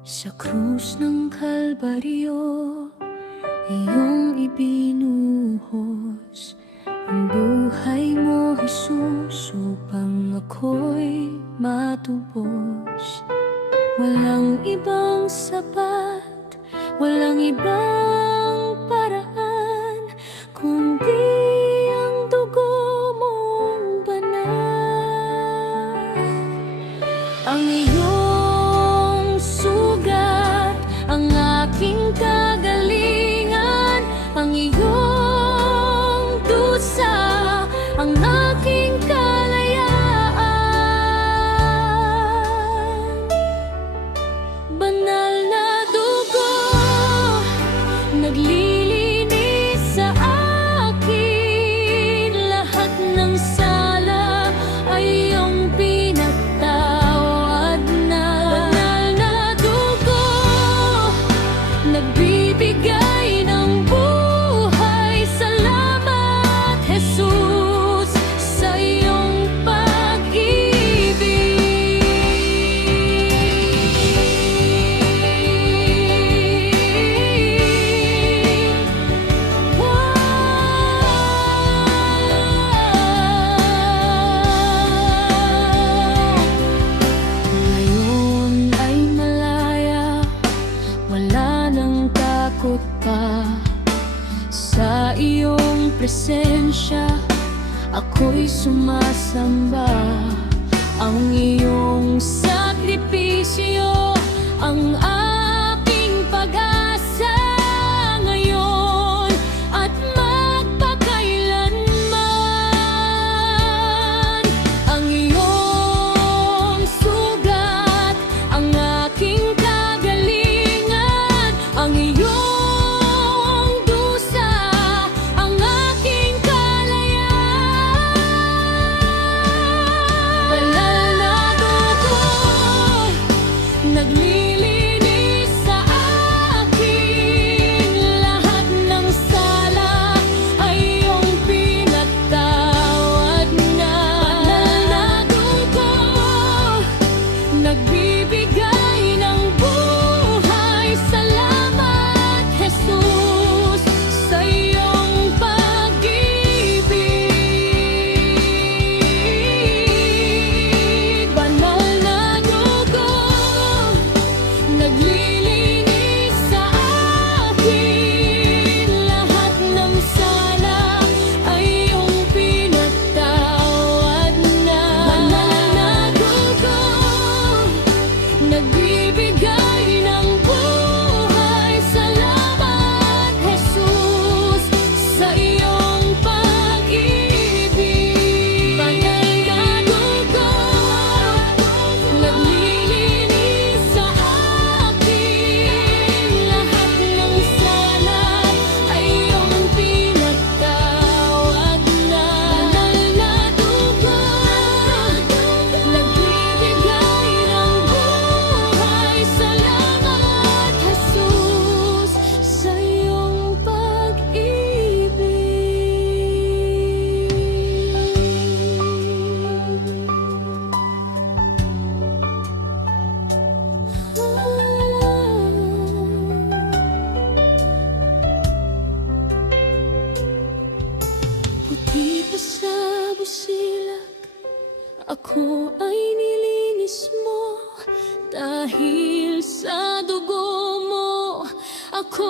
Sa krus ng Kalbaryo, iyong ibinuhos ang buhay mo, Jesus, upang ako'y matubos. Walang ibang sapat, walang ibang paraan, kundi ang dugo mong banal. Ang iyong sugat, ang aking kagalingan, ang iyong dusa, ang aking kalayaan. Banal na dugo, naglilinis sa akin. Lahat ng sala ay iyong pinagtawad na. Banal na dugo, nagbibigay ng buhay. Salamat, Jesus, sa iyong pag-ibig. Ngayon ay malaya, wala nang takot pa. Sa iyong presensya, ako'y sumasamba. Ang iyong sakripisyo, ang aking pag-asa ngayon at magpakailanman. Ang iyong sugat, ang aking kagalingan, ang iyong dusa, ang aking kalayaan. Banal na dugo, naglilinis sa akin. Lahat ng sala ay iyong pinagtawad na. Banal na dugo, nagbibigay ng buhay. Salamat, Jesus, sa iyong pag-ibig. Banal na dugo, naglilinis sa akin. Lahat ng sala ay iyong pinagtawad na. Banal na dugo, nagbibigay ng buhay. Salamat, Jesus, sa iyong pag-ibig. Banal na dugo, naglilinis sa akin. Lahat ng sala ay iyong pinagtawad na. Banal na dugo, nagbibigay ng buhay. Salamat, Jesus, sa iyong pag-ibig. Puti pa sa busilak, ako ay nilinis mo. Dahil sa dugo mo, ako